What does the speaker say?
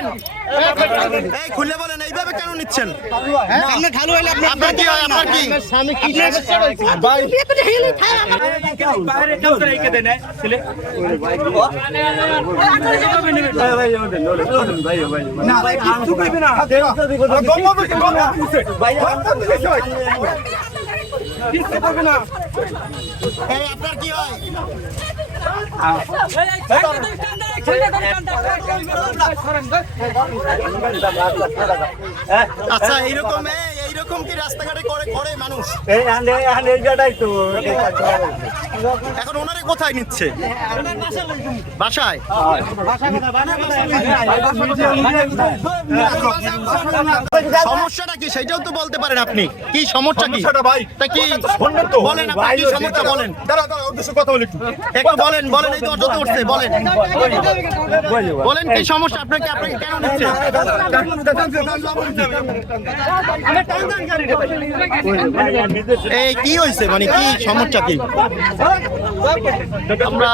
বলেন, এই খুলে বলেন, এইভাবে কেন নিচ্ছেন? আপনার কি হয়? আপনার কি এই আপনার কি হয়? আচ্ছা, এইরকম কি রাস্তাঘাটে করে মানুষ? এখন ওনারে কোথায় নিচ্ছে? বাসায়? সমস্যাটা কি সেটাও তো বলতে পারেন আপনি। কি সমস্যা কি? তা কি বলেন, আপনি কি সমস্যা বলেন? একটু বলেন, এই তো অটোতে উঠছে, বলেন কি সমস্যা? আপনাকে কেন নিচ্ছে? এই কি হয়েছে, মানে কি সমস্যা কি? আমরা